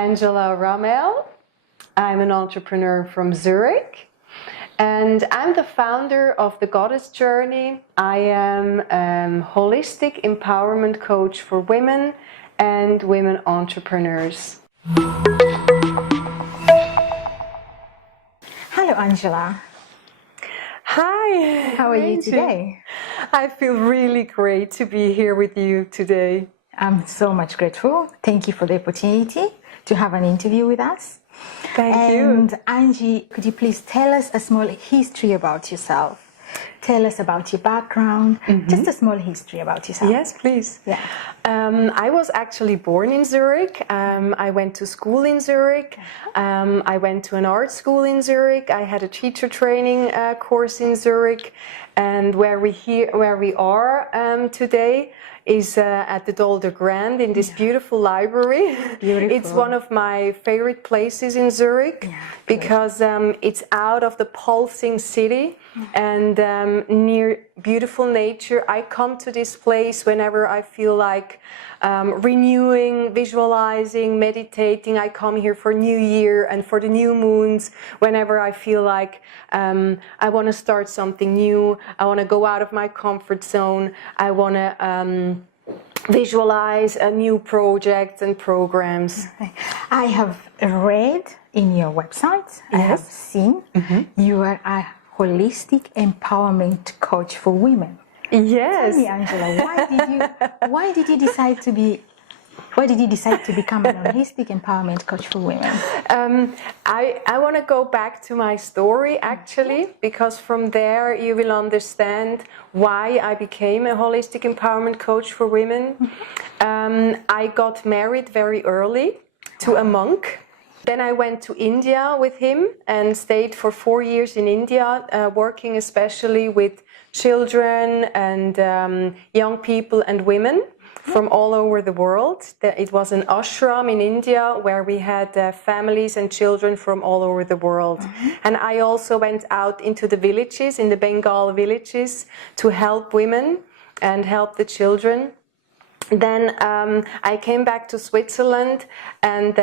Angela Ramel. I'm an entrepreneur from Zurich, and I'm the founder of the Goddess Journey. I am a holistic empowerment coach for women and women entrepreneurs. Hello, Angela. Hi. How are you today? I feel really great to be here with you today. I'm so much grateful. Thank you for the opportunity to have an interview with us. Thank you. And Angie, could you please tell us a small history about yourself? Tell us about your background, just a small history about yourself. Yes, please. Yeah. I was actually born in Zurich. I went to school in Zurich. I went to an art school in Zurich. I had a teacher training course in Zurich. And where we are today is at the Dolder Grand in this beautiful library. Beautiful. It's one of my favorite places in Zurich because it's out of the pulsing city and near beautiful nature. I come to this place whenever I feel like renewing, visualizing, meditating. I come here for New Year and for the new moons whenever I feel like I want to start something new. I want to go out of my comfort zone. I want to visualize new projects and programs. I have read in your website, I have seen you are a holistic empowerment coach for women. Yes. Tell me, Angela, why did you decide to become an holistic empowerment coach for women? I want to go back to my story actually, because from there you will understand why I became a holistic empowerment coach for women. I got married very early to a monk. Then I went to India with him and stayed for 4 years in India, working especially with children and young people and women from all over the world. It was an ashram in India where we had families and children from all over the world. And I also went out into the villages, in the Bengal villages, to help women and help the children. Then I came back to Switzerland and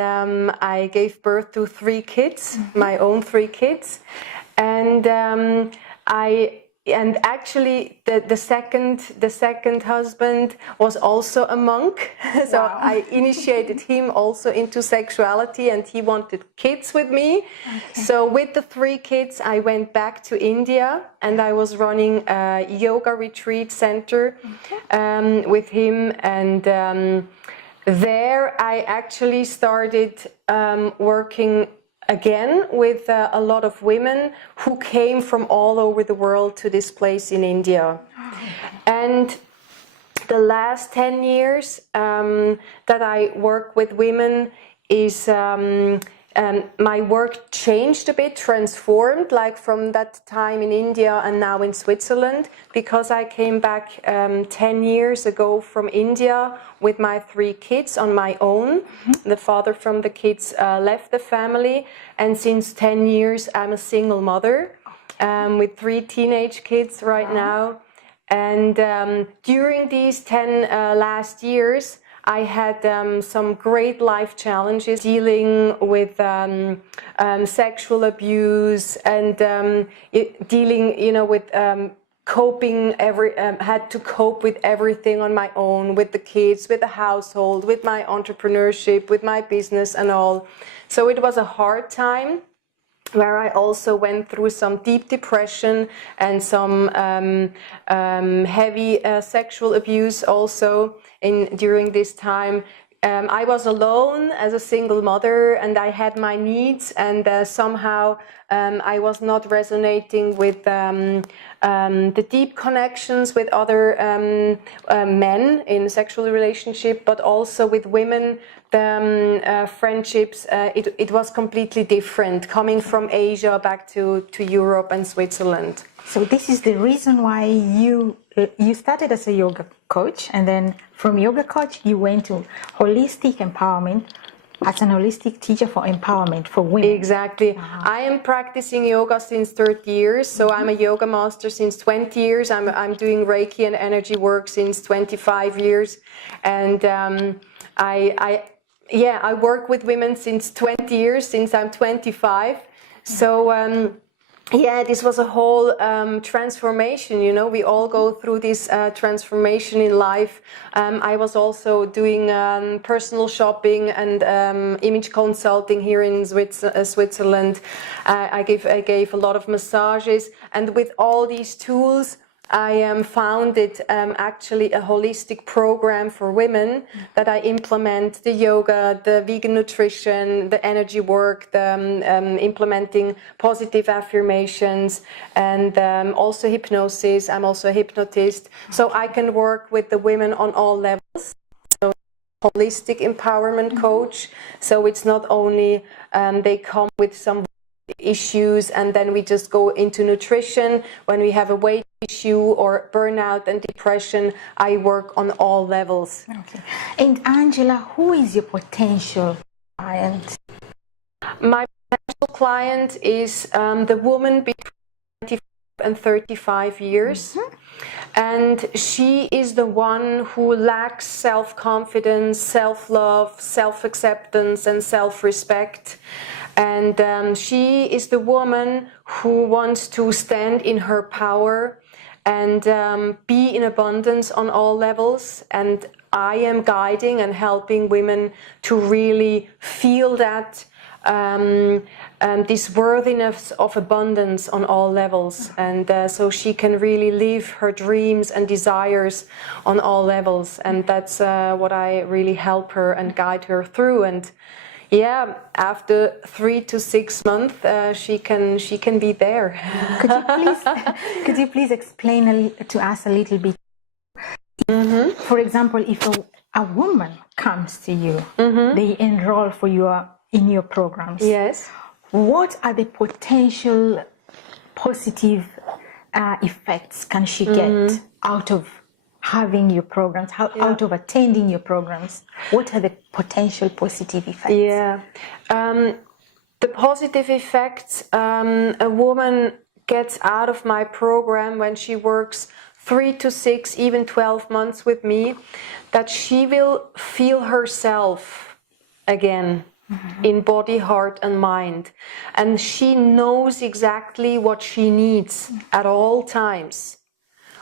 I gave birth to 3 kids, my own 3 kids. And actually the second husband was also a monk. So Wow. I initiated him also into sexuality and he wanted kids with me. So with the 3 kids I went back to India and I was running a yoga retreat center with him, and there I actually started working again with a lot of women who came from all over the world to this place in India. And the last 10 years that I work with women is my work changed a bit, transformed, like from that time in India and now in Switzerland, because I came back 10 years ago from India with my 3 kids on my own. The father from the kids left the family, and since 10 years I'm a single mother with 3 teenage kids right now. And during these 10 last years, I had some great life challenges dealing with sexual abuse and dealing, with coping. Had to cope with everything on my own, with the kids, with the household, with my entrepreneurship, with my business and all. So it was a hard time, where I also went through some deep depression and some heavy sexual abuse also during this time. I was alone as a single mother and I had my needs, and somehow I was not resonating with the deep connections with other men in sexual relationship, but also with women. The friendships, it was completely different coming from Asia back to Europe and Switzerland. So this is the reason why you started as a yoga coach, and then from yoga coach you went to holistic empowerment as an holistic teacher for empowerment for women. Exactly. I am practicing yoga since 30 years, so I'm a yoga master since 20 years. I'm doing Reiki and energy work since 25 years, and I yeah, I work with women since 20 years, since I'm 25. So yeah, this was a whole transformation, you know, we all go through this transformation in life. I was also doing personal shopping and image consulting here in Switzerland. I gave a lot of massages, and with all these tools I founded actually a holistic program for women that I implement the yoga, the vegan nutrition, the energy work, the implementing positive affirmations, and also hypnosis. I'm also a hypnotist, so I can work with the women on all levels. So, holistic empowerment coach. So it's not only they come with some issues and then we just go into nutrition. When we have a weight issue or burnout and depression, I work on all levels. Okay. And Angela, who is your potential client? My potential client is the woman between 25 and 35 years. And she is the one who lacks self-confidence, self-love, self-acceptance and self-respect. And she is the woman who wants to stand in her power and be in abundance on all levels. And I am guiding and helping women to really feel that this worthiness of abundance on all levels, and so she can really live her dreams and desires on all levels, and that's what I really help her and guide her through. And yeah, after 3 to 6 months, she can be there. Could you please explain to us a little bit? For example, if a woman comes to you, they enroll for in your programs. Yes. What are the potential positive effects can she get out of having your programs, out of attending your programs? What are the potential positive effects? Yeah. The positive effects a woman gets out of my program when she works 3 to 6, even 12 months with me, that she will feel herself again. In body, heart and mind, and she knows exactly what she needs at all times.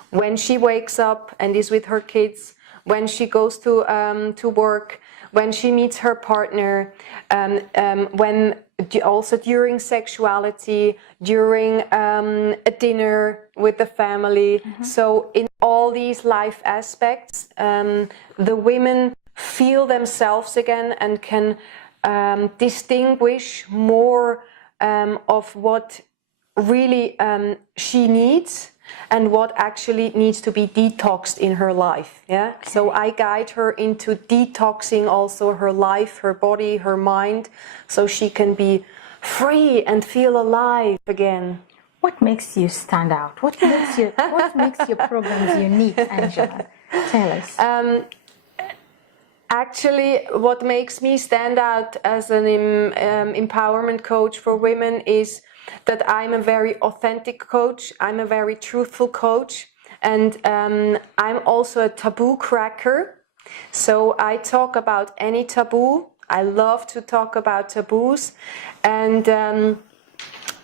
When she wakes up and is with her kids, when she goes to work, when she meets her partner, when also during sexuality, during a dinner with the family. So in all these life aspects, the women feel themselves again and can distinguish more of what really she needs and what actually needs to be detoxed in her life. Yeah. Okay. So I guide her into detoxing also her life, her body, her mind, so she can be free and feel alive again. What makes you stand out? What makes your programs unique, Angela? Tell us. Actually, what makes me stand out as an empowerment coach for women is that I'm a very authentic coach, I'm a very truthful coach, and I'm also a taboo cracker. So I talk about any taboo. I love to talk about taboos, and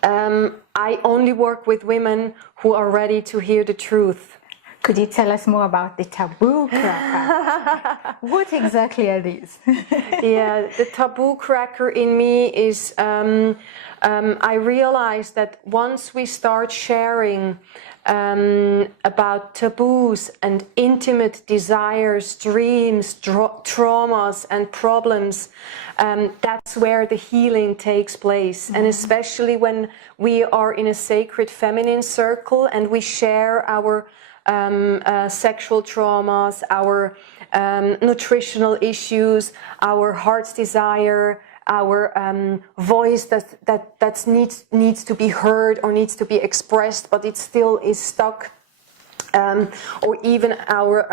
I only work with women who are ready to hear the truth. Could you tell us more about the taboo cracker? What exactly are these? Yeah, the taboo cracker in me is, I realized that once we start sharing about taboos and intimate desires, dreams, traumas and problems, that's where the healing takes place. And especially when we are in a sacred feminine circle and we share our sexual traumas, our nutritional issues, our heart's desire, our voice that needs to be heard or needs to be expressed, but it still is stuck or even our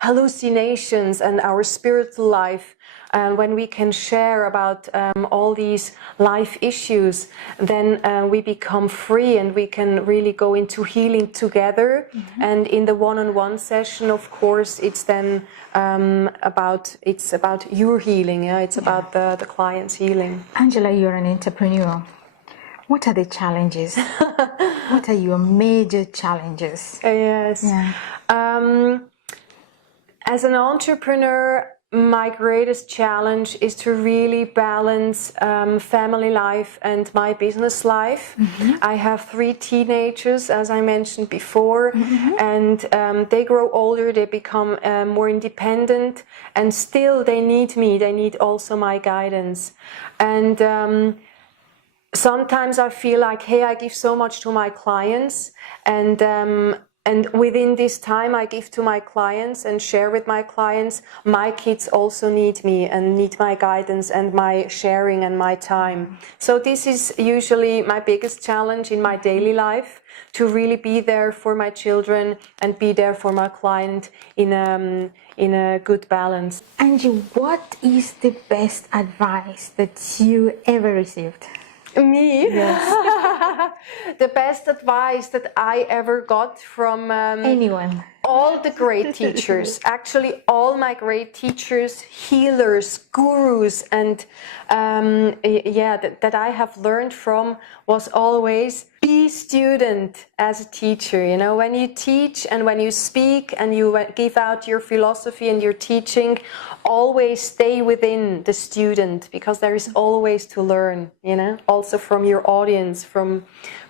hallucinations and our spiritual life. When we can share about all these life issues, then we become free and we can really go into healing together. And in the one-on-one session, of course, it's then about your healing. It's about the client's healing. Angela, you're an entrepreneur. What are the challenges? What are your major challenges? Yes. Yeah. As an entrepreneur, my greatest challenge is to really balance family life and my business life. I have 3 teenagers, as I mentioned before, and they grow older, they become more independent, and still they need me, they need also my guidance. And sometimes I feel like, hey, I give so much to my clients, and within this time I give to my clients and share with my clients, my kids also need me and need my guidance and my sharing and my time. So this is usually my biggest challenge in my daily life, to really be there for my children and be there for my client in a good balance. Angie, what is the best advice that you ever received? Me? Yes. The best advice that I ever got from Anyone. all the great teachers, actually all my great teachers, healers, gurus, and that I have learned from, was always be student as a teacher. You know, when you teach and when you speak and you give out your philosophy and your teaching, always stay within the student, because there is always to learn, you know, also from your audience, from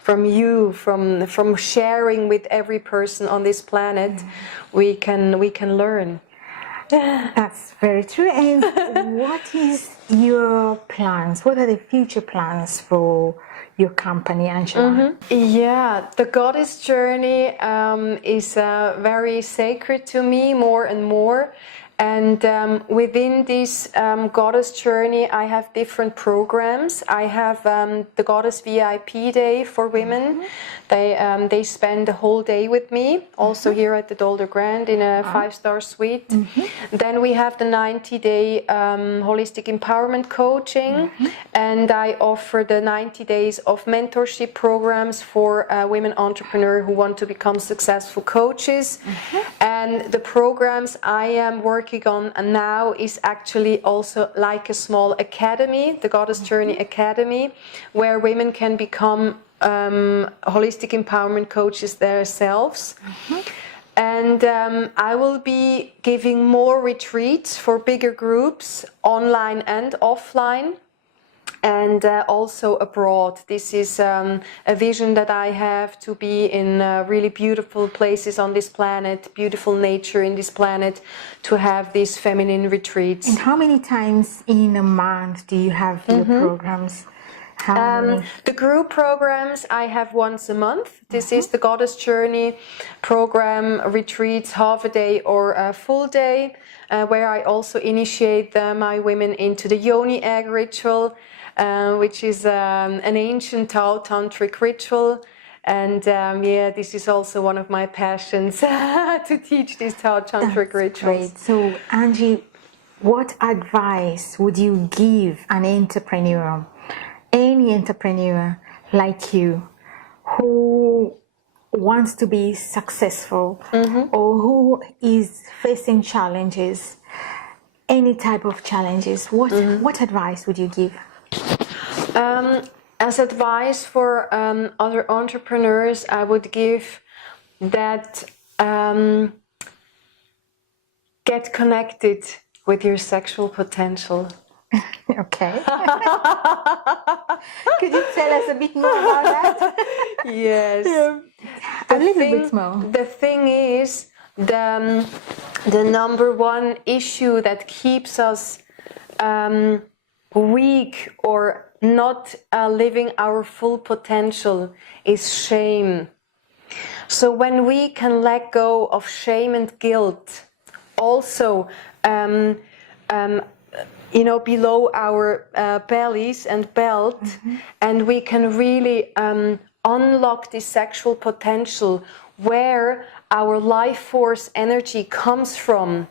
you, from sharing with every person on this planet. We can learn. That's very true. And what is your plans? What are the future plans for your company, Angela? Yeah, the goddess journey is very sacred to me, more and more. And within this goddess journey, I have different programs. I have the Goddess VIP Day for women. They spend the whole day with me, also here at the Dolder Grand in a 5-star suite. Then we have the 90-day holistic empowerment coaching, and I offer the 90 days of mentorship programs for women entrepreneurs who want to become successful coaches. And the programs I am working on now is actually also like a small academy, the Goddess Journey Academy, where women can become holistic empowerment coaches themselves. And I will be giving more retreats for bigger groups, online and offline, and also abroad. This is a vision that I have, to be in really beautiful places on this planet, beautiful nature in this planet, to have these feminine retreats. And how many times in a month do you have your programs? How many? The group programs I have once a month. This is the Goddess Journey program, retreats, half a day or a full day, where I also initiate my women into the Yoni egg ritual, which is an ancient Tao tantric ritual. And this is also one of my passions, to teach these Tao tantric rituals. Great. So, Angie, what advice would you give an entrepreneur, any entrepreneur like you, who wants to be successful or who is facing challenges, any type of challenges? What advice would you give? As advice for other entrepreneurs, I would give that get connected with your sexual potential. Okay. Could you tell us a bit more about that? Yes. A little bit more. The thing is, the number one issue that keeps us weak or not living our full potential is shame. So when we can let go of shame and guilt, also below our bellies and belt, and we can really unlock this sexual potential, where our life force energy comes from.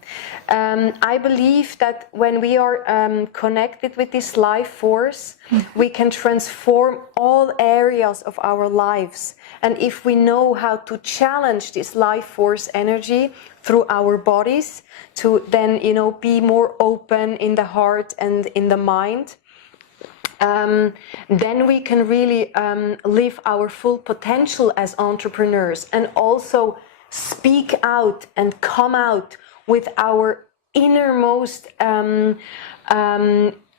I believe that when we are connected with this life force, we can transform all areas of our lives. And if we know how to challenge this life force energy through our bodies, to then, you know, be more open in the heart and in the mind, then we can really live our full potential as entrepreneurs, and also speak out and come out with our innermost,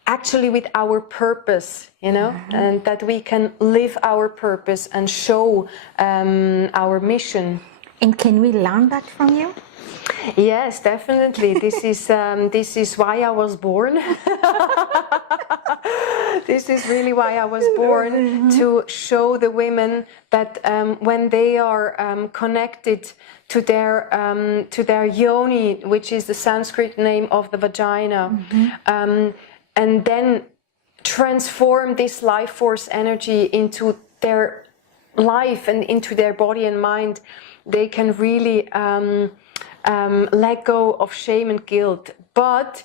actually with our purpose, you know, and that we can live our purpose and show our mission. And can we learn that from you? Yes, definitely. This is why I was born. This is really why I was born, to show the women that when they are connected to their yoni, which is the Sanskrit name of the vagina, and then transform this life force energy into their life and into their body and mind, they can really let go of shame and guilt. But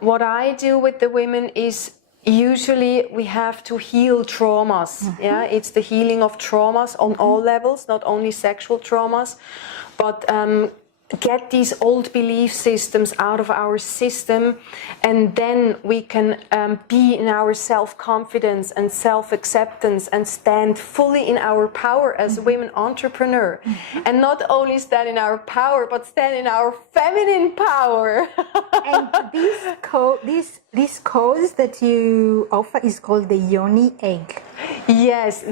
what I do with the women is, usually we have to heal traumas. Yeah, it's the healing of traumas on all levels, not only sexual traumas, but get these old belief systems out of our system, and then we can be in our self-confidence and self-acceptance and stand fully in our power as women entrepreneur. And not only stand in our power, but stand in our feminine power. And this course that you offer is called the Yoni Egg. Yes,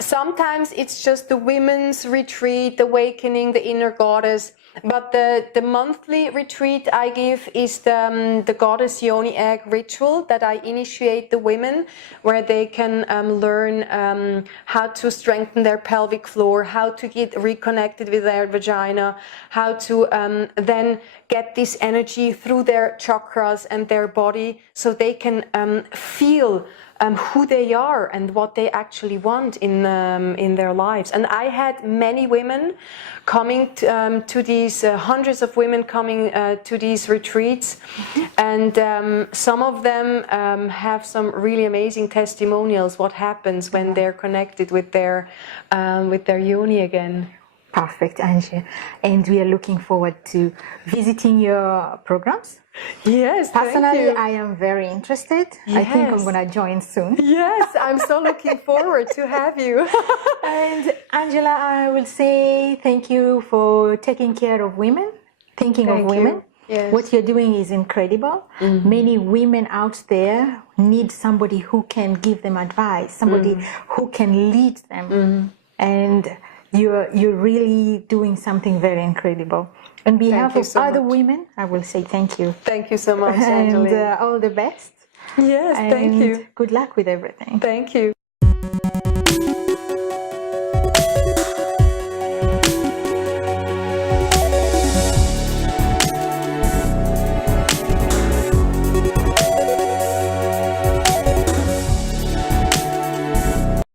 sometimes it's just the women's retreat, awakening the inner goddess. But the monthly retreat I give is the Goddess Yoni Egg ritual that I initiate the women, where they can learn how to strengthen their pelvic floor, how to get reconnected with their vagina, how to then get this energy through their chakras and their body, so they can feel who they are and what they actually want in their lives. And I had many women coming to these, hundreds of women coming to these retreats, and some of them have some really amazing testimonials, what happens when they're connected with their yoni again. Perfect, Angie. And we are looking forward to visiting your programs. Yes, personally, thank you. I am very interested. Yes. I think I'm going to join soon. Yes, I'm so looking forward to have you. And Angela, I will say thank you for taking care of women, thinking of women. Yes. What you're doing is incredible. Many women out there need somebody who can give them advice, somebody who can lead them. And you're really doing something very incredible. On behalf of other women, I will say thank you. Thank you so much, and Angeline. all the best. Yes, thank you. Good luck with everything. Thank you.